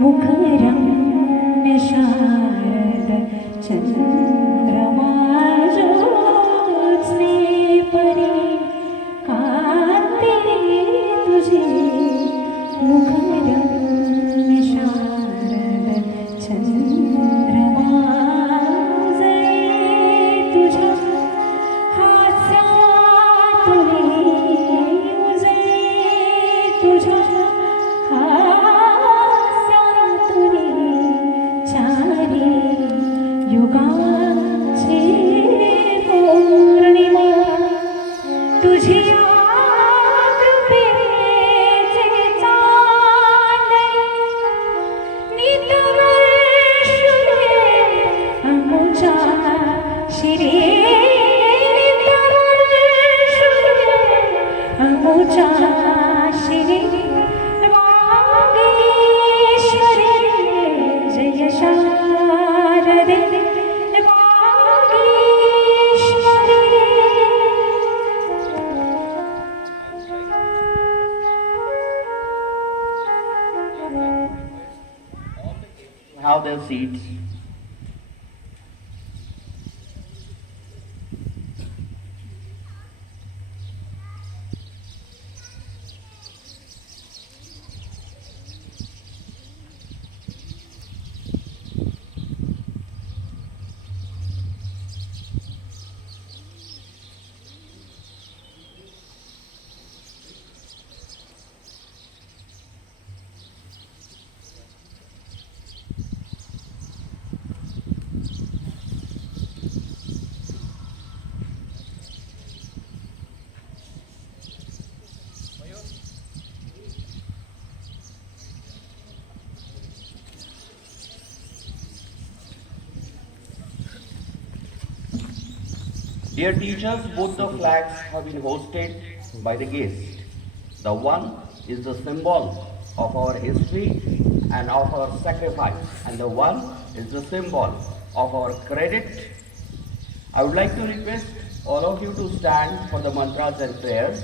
मुखरं शारद चन्द्रमा ज्योत्स्ने परी कांते तुझे मुखरं शारद चन्द्रमा जय तुझ्या हास्यातुनी जय तुझ्या हास्यातुनी चारी युगांची पौर्णिमा तुझी कृपेचे चांदणे नितवर्षुले अमुच्या शिरी नितवर्षुले अमुच्या शिरी वागीश्वरी जय शारदे Have their seats. Dear teachers, both the flags have been hosted by the guest. The one is the symbol of our history and of our sacrifice, and the one is the symbol of our credit. I would like to request all of you to stand for the mantras and prayers.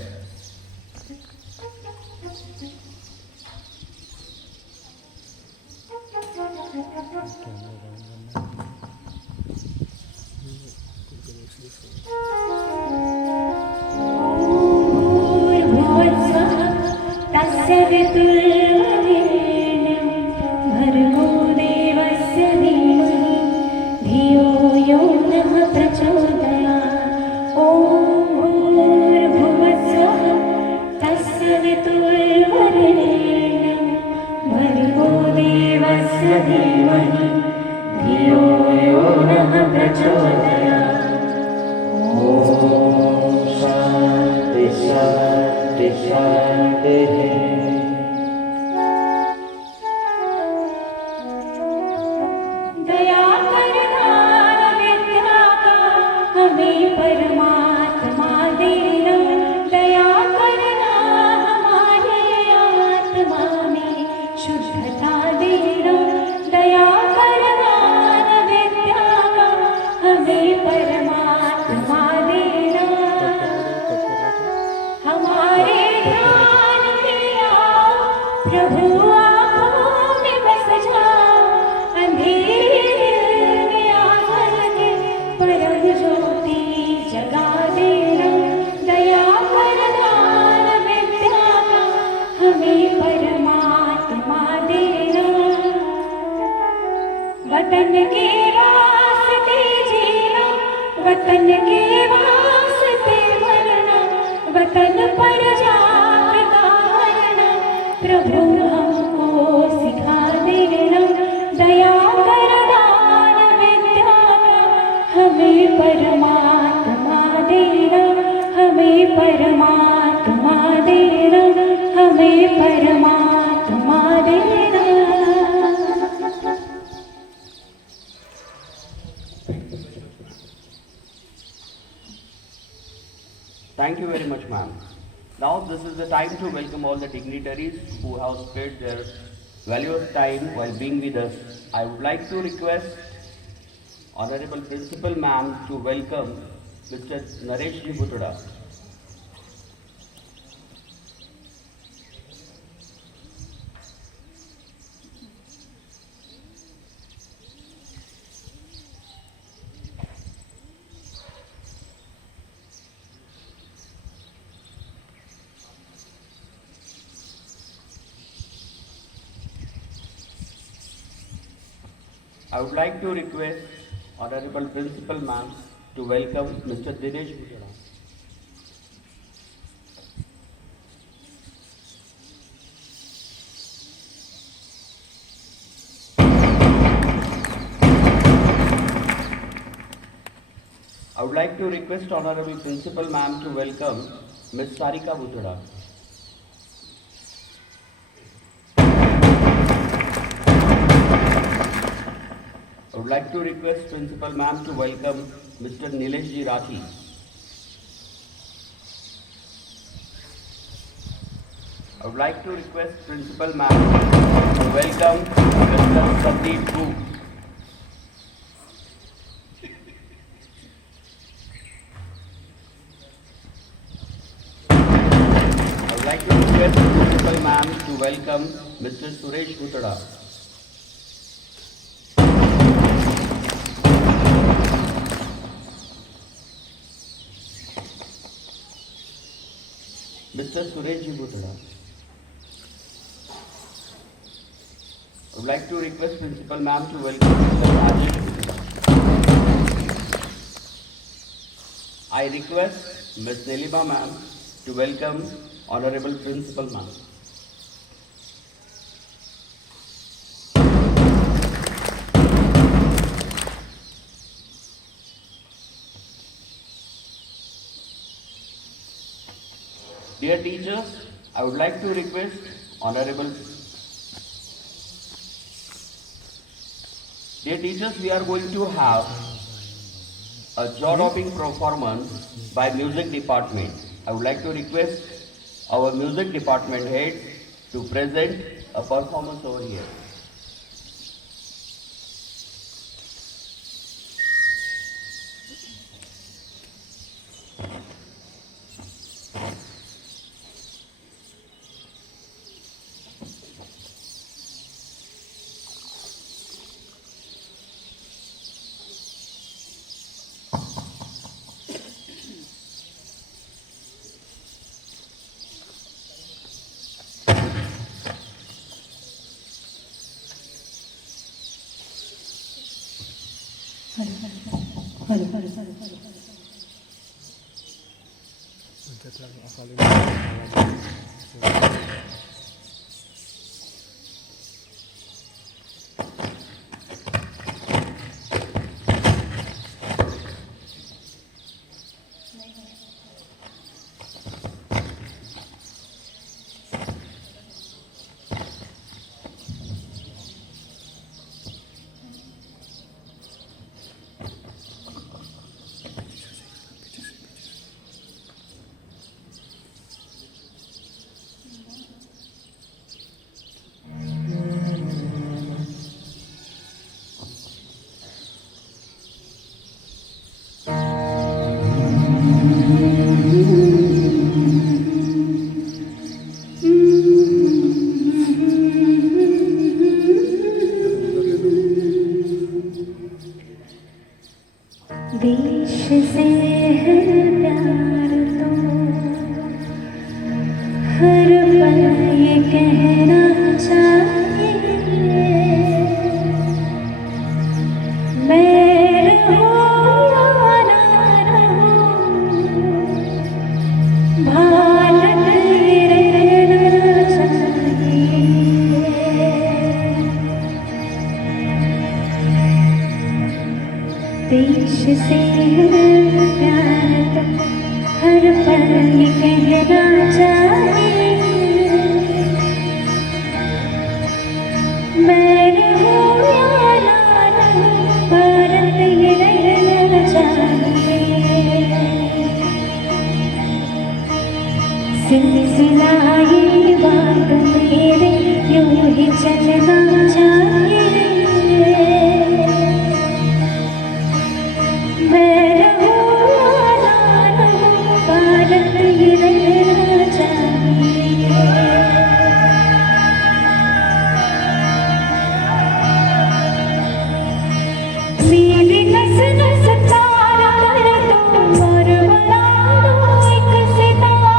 तस्य वितुर्वरेण्यं भर्गो देवस्य धीमहि धियो यो नः प्रचोदयात् ॐ भूर्भुवस्सुः तस्य वितुर्वरेण्यं भर्गो देवस्य धीमहि धियो यो नः प्रचोदयात् ॐ शान्ति शान्ति शान्तिः दया करना विद्या का हमें परमात्मा देना दया करना हमारे आत्मा में शुद्धता देना दया करना विद्या का हमें परमात्मा देना हमारे ध्यान किया प्रभु आँखों में बस जा अंधेरे में आकर के परम ज्योति जगा देना दया करना विद्या का हमें परमात्मा देना वतन के वास्ते जीना वतन के वास्ते मरना वतन पर जागता रहना प्रभु हमको सिखा देना दया कर दान विद्या का हमें परमात्मा देना हमें परमात्मा देना हमें परमात्मा देना Thank you very much, ma'am. Now this is the time to welcome all the dignitaries who have spared their valuable time while being with us. I would like to request Honorable Principal Ma'am to welcome Mr. Naresh Ji Bhutada. I would like to request Honorable Principal Ma'am to welcome Mr. Dinesh Bhutara. I would like to request Honorable Principal Ma'am to welcome Ms. Sarika Bhutara. I would like to request Principal Ma'am to welcome Mr. Nilesh Ji Rathi. I would like to request Principal Ma'am to welcome Mr. Sandeep Gu. I would like to request Principal Ma'am to welcome Mr. Suresh Bhutara. Mr. Suresh Bhutara. I would like to request Principal Ma'am to welcome Mr. Rajesh Bhutara. I request Ms. Nilima Ma'am to welcome Honorable Principal Ma'am. Dear teachers, I would like to request Honorable. Dear teachers, we are going to have a jaw-dropping performance by music department. I would like to request our music department head to present a performance over here. देश से है प्यार तो हर पल ये कहना चाहिए, मैं रहूं या ना रहूं, भारत ये रहना चाहिए। देश से प्यार तो हर पल ये कहना चाहिए, मैं रहूं या ना रहूं, भारत ये रहना चाहिए। सिलसिला ये बात मेरे यूं ही चलना चाहिए, मैं रहूं या ना रहूं, भारत ये रहना चाहिए। मेरी नस नस तारा कर दो और बना दो एक सितारा,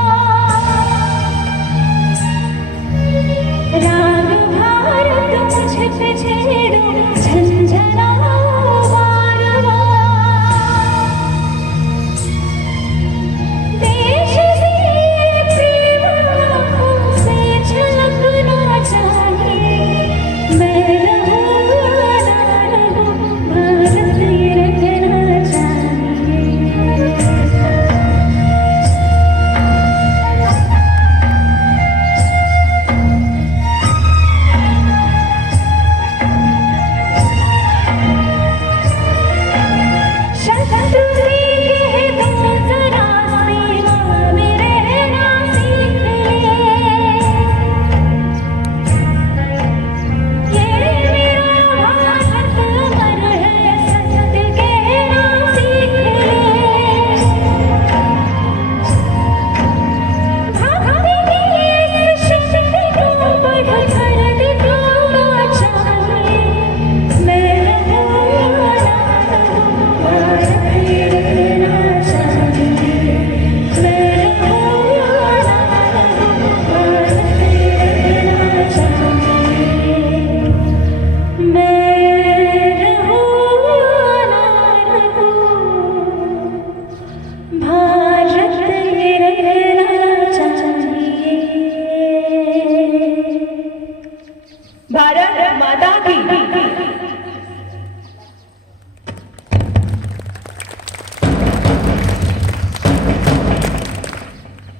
भारत माता की।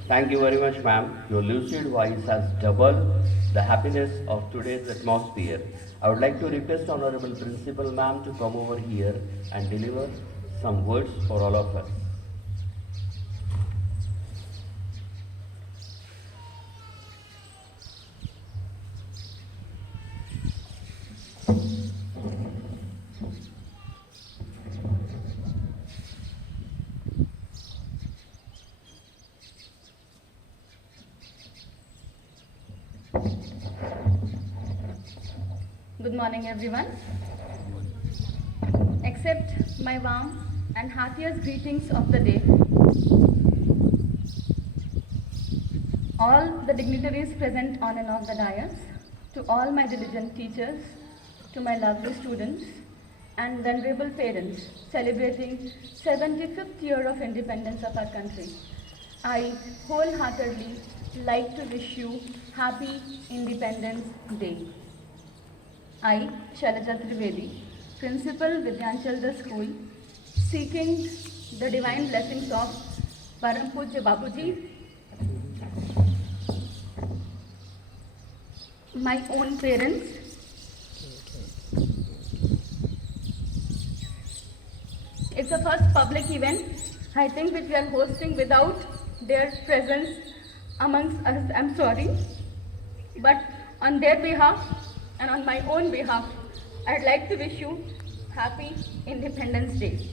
Thank you very much, ma'am. Your lucid voice has doubled the happiness of today's atmosphere. I would like to request Honorable Principal, ma'am, to come over here and deliver some words for all of us. Good morning, everyone. Accept my warm and heartiest greetings of the day. All the dignitaries present on and off the dais, to all my diligent teachers, to my lovely students, and venerable parents celebrating 75th year of independence of our country. I wholeheartedly like to wish you Happy Independence Day. I, Shailaja Trivedi, Principal Vidyanchalda School, seeking the divine blessings of Param Pujya Bapuji, my own parents, it's the first public event, I think, which we are hosting without their presence amongst us. I'm sorry, but on their behalf and on my own behalf, I'd like to wish you Happy Independence Day.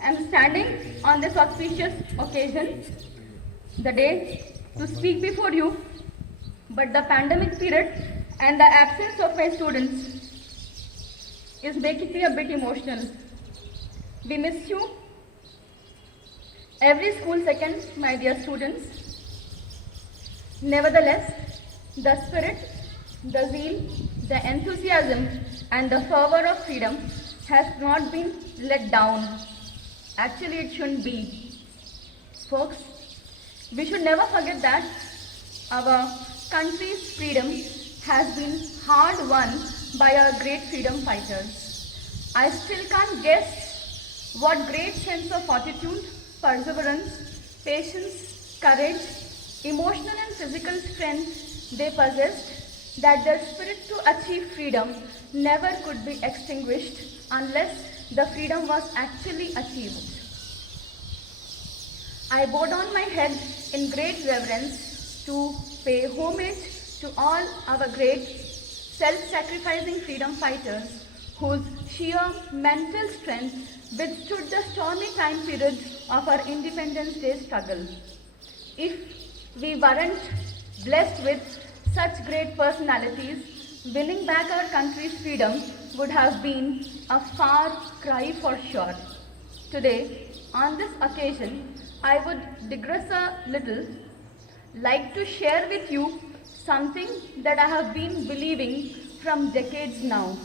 I'm standing on this auspicious occasion, the day, to speak before you, but the pandemic period and the absence of my students is making me a bit emotional. We miss you every school second, my dear students. Nevertheless, the spirit, the zeal, the enthusiasm, and the fervor of freedom has not been let down. Actually, it shouldn't be. Folks, we should never forget that our country's freedom has been hard won by our great freedom fighters. I still can't guess what great sense of fortitude, perseverance, patience, courage, emotional and physical strength they possessed, that their spirit to achieve freedom never could be extinguished unless the freedom was actually achieved. I bow down my head in great reverence to pay homage to all our great self-sacrificing freedom fighters whose sheer mental strength withstood the stormy time period of our Independence Day struggle. If we weren't blessed with such great personalities, winning back our country's freedom would have been a far cry for sure. Today, on this occasion, I would digress a little, like to share with you something that I have been believing from decades now.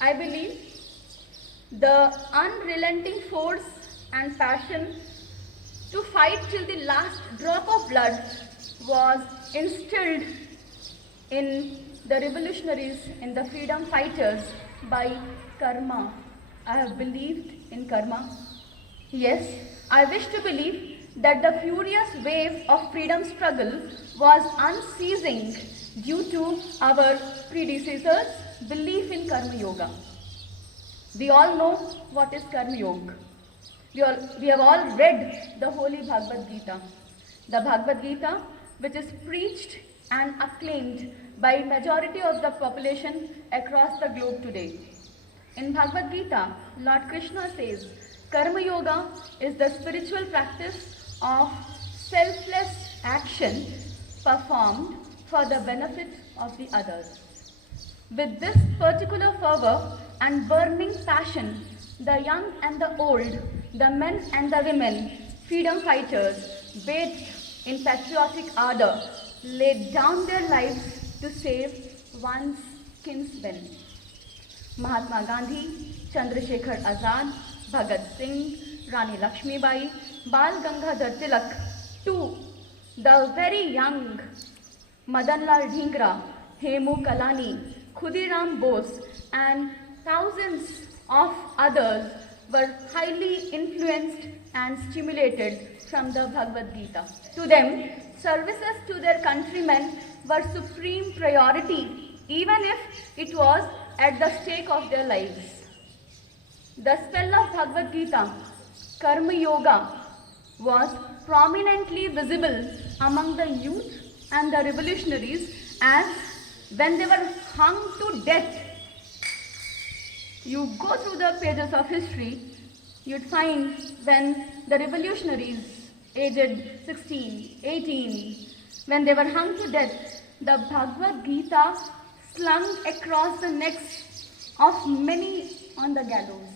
I believe the unrelenting force and passion to fight till the last drop of blood was instilled in the revolutionaries, in the freedom fighters by karma. I have believed in karma. Yes, I wish to believe that the furious wave of freedom struggle was unceasing due to our predecessors' belief in Karma Yoga. We all know what is Karma Yoga. We have all read the holy Bhagavad Gita. The Bhagavad Gita, which is preached and acclaimed by majority of the population across the globe today. In Bhagavad Gita, Lord Krishna says, Karma Yoga is the spiritual practice of selfless action performed for the benefit of the others. With this particular fervor and burning passion, the young and the old, the men and the women, freedom fighters, bathed in patriotic ardor, laid down their lives to save one's kinsmen. Mahatma Gandhi, Chandrasekhar Azad, Bhagat Singh, Rani Lakshmibai, Bal Gangadhar Tilak, to the very young Madanlal Dhingra, Hemu Kalani, Khudiram Bose, and thousands of others were highly influenced and stimulated from the Bhagavad Gita. To them, services to their countrymen were supreme priority, even if it was at the stake of their lives. The spell of Bhagavad Gita, Karma Yoga, was prominently visible among the youth and the revolutionaries, as when they were hung to death. You go through the pages of history, you'd find when the revolutionaries, aged 16, 18, when they were hung to death, the Bhagavad Gita slung across the necks of many on the gallows.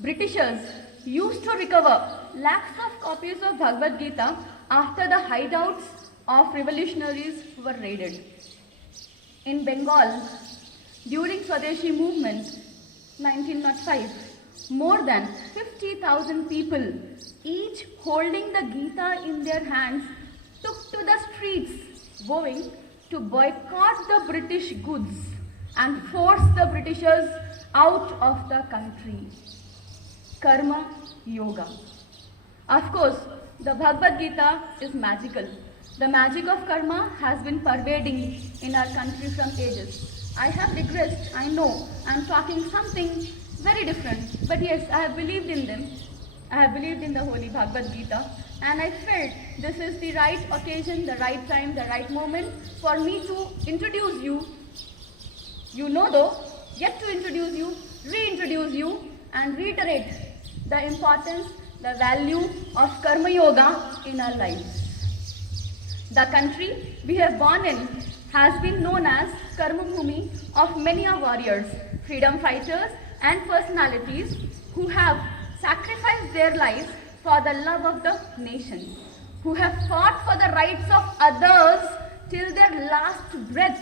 Britishers used to recover lakhs of copies of Bhagavad Gita after the hideouts of revolutionaries were raided. In Bengal, during Swadeshi movement 1905, more than 50,000 people, each holding the Gita in their hands, took to the streets, vowing to boycott the British goods and force the Britishers out of the country. Karma Yoga. Of course, the Bhagavad Gita is magical. The magic of karma has been pervading in our country from ages. I have digressed, I know, I am talking something very different, but yes, I have believed in them. I have believed in the Holy Bhagavad Gita, and I felt this is the right occasion, the right time, the right moment for me to introduce you. You know though, yet to introduce you, reintroduce you, and reiterate the importance, the value of Karma Yoga in our lives. The country we have born in has been known as Karma Bhumi of many warriors, freedom fighters, and personalities who have sacrificed their lives for the love of the nation, who have fought for the rights of others till their last breath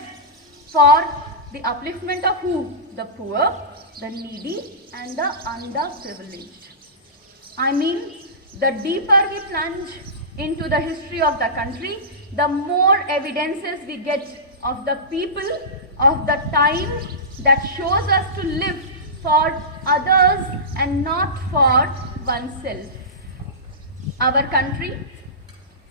for the upliftment of who? The poor, the needy, and the underprivileged. I mean, the deeper we plunge into the history of the country, the more evidences we get of the people of the time that shows us to live for others and not for oneself. Our country,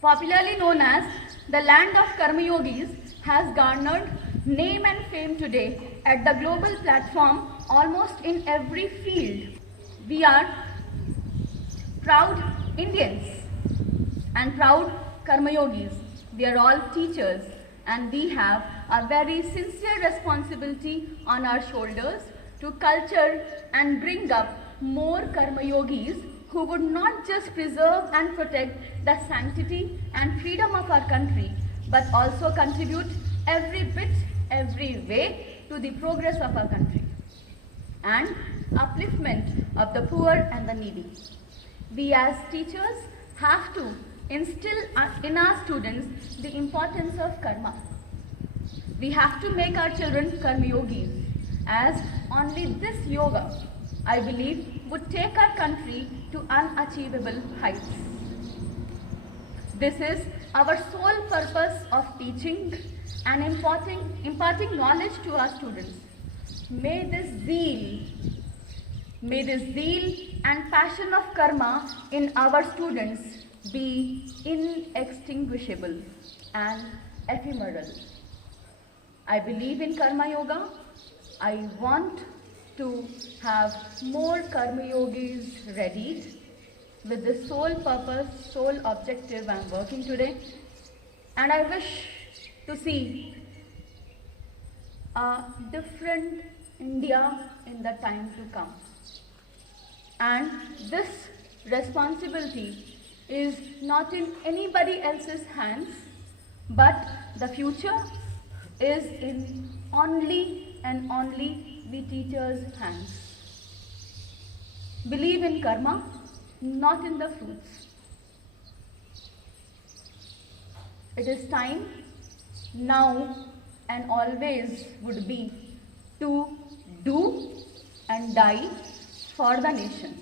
popularly known as the land of Karma Yogis, has garnered name and fame today at the global platform almost in every field. We are proud Indians and proud Karma Yogis. We are all teachers, and we have a very sincere responsibility on our shoulders to culture and bring up more Karma Yogis who would not just preserve and protect the sanctity and freedom of our country, but also contribute every bit, every way to the progress of our country and upliftment of the poor and the needy. We as teachers have to instill in our students the importance of karma. We have to make our children Karma Yogis, as only this yoga, I believe, would take our country to unachievable heights. This is our sole purpose of teaching and imparting knowledge to our students. May this zeal and passion of karma in our students be inextinguishable and ephemeral. I believe in Karma Yoga. I want to have more Karma Yogis ready with the sole purpose, sole objective I'm working today. And I wish to see a different India in the time to come. And this responsibility is not in anybody else's hands, but the future is in only and only we teachers' hands. Believe in karma, not in the fruits. It is time now and always would be to do and die for the nation.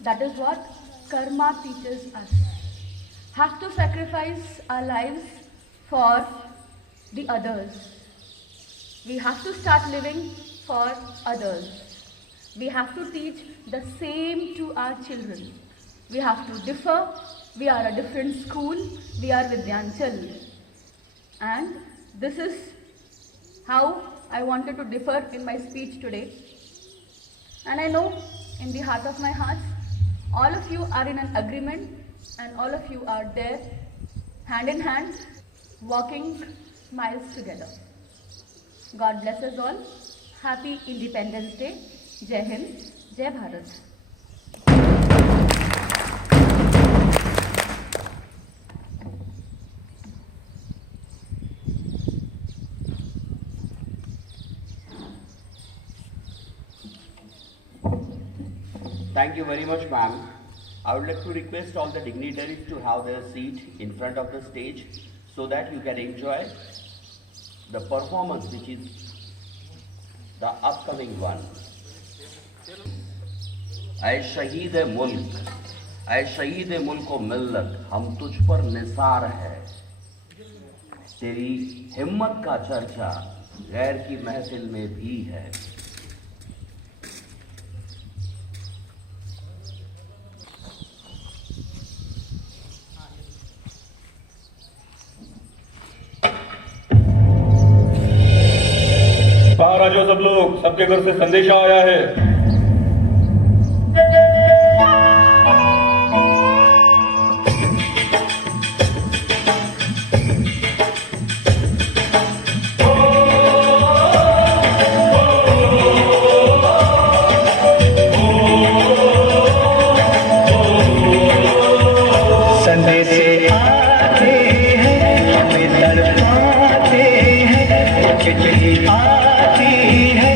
That is what karma teaches us. have to sacrifice our lives for the others. We have to start living for others. We have to teach the same to our children. We have to differ. We are a different school. We are Vidyanchal. And this is how I wanted to differ in my speech today. And I know in the heart of my heart, all of you are in an agreement and all of you are there, hand in hand, walking miles together. God bless us all. Happy Independence Day. Jai Hind, Jai Bharat. Thank you very much, ma'am. I would like to request all the dignitaries to have their seat in front of the stage so that you can enjoy the performance which is the upcoming one. ऐ शहीद मुल्क, ऐ शहीद मुल्क व मिल्लत, हम तुझ पर निसार है। तेरी हिम्मत का चर्चा गैर की महफिल में भी है। बाहर आ जाओ सब लोग, सबके घर से संदेशा आया है। संदेशे आते हैं, हमें तड़पाते हैं, चिट्ठी आती है,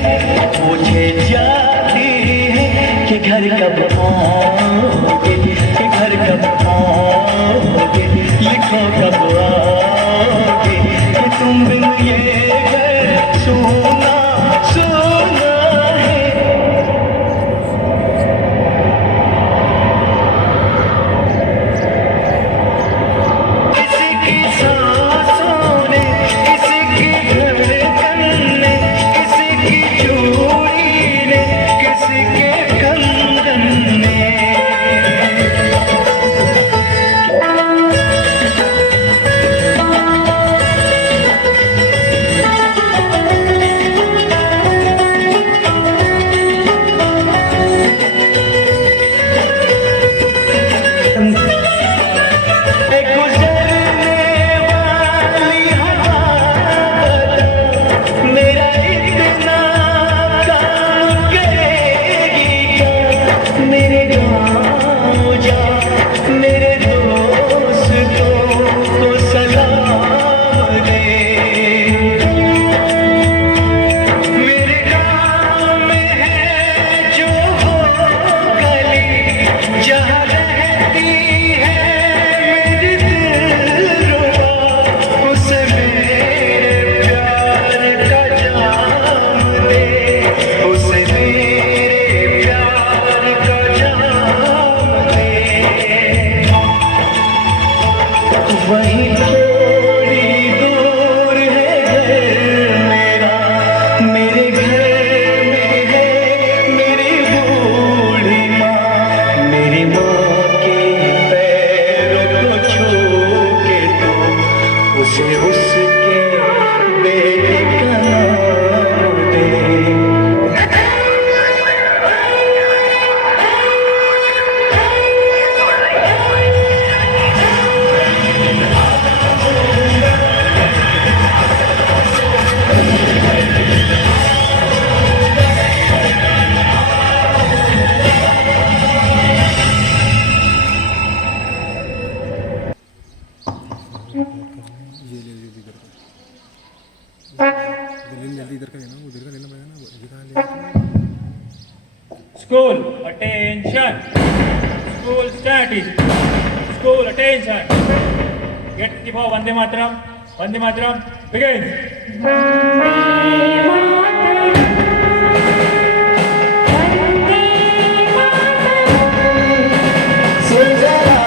पूछे जाती है कि घर कब आओगे, कि घर कब आओगे, लिखो कब आओगे, कि तुम बिन ये घर सुना सुना है। किसी की सांसों ने, किसी की धड़कन ने, किसी की चूड़ी ने, किसी के कंगन ने। गुजरने वाली हवा मेरा इतना काम करेगी क्या। मेरे गाँव जा, मेरे दोस्तों को सलाम दे। मेरे गाँव में है जो वो गली जहाँ रहती है मेरी दिलरुबा, उसे मेरे प्यार का जाम दे, उसे मेरे प्यार का जाम दे। वहीं थोड़ी दूर है घर मेरा, मेरे घर में है मेरी बूढ़ी माँ। मेरी माँ के पैरों को छू के तो उसे उसके बेटे का नाम दे। School attention. School status. School attention. Get the ball. Vande Mataram. Vande Mataram. Begins. सुजला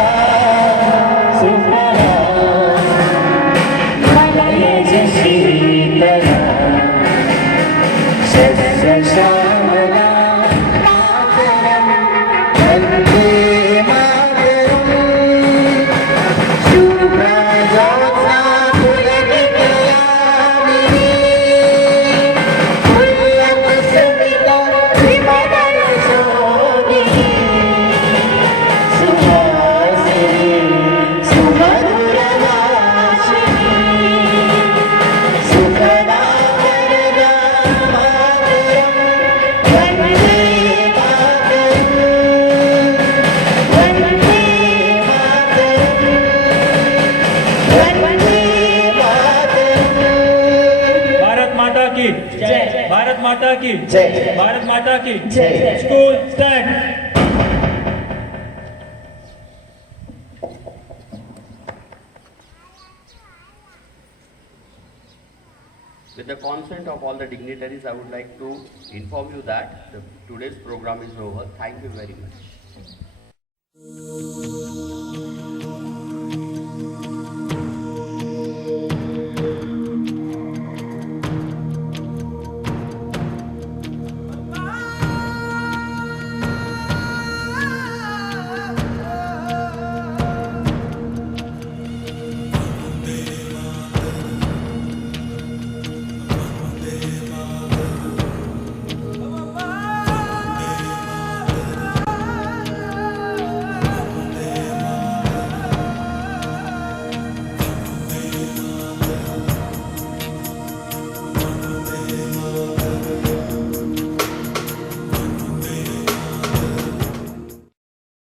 की जय। भारत माता की जय। भारत माता की जय। School stand. With the consent of all the dignitaries, I would like to inform you that today's program is over. Thank you very much.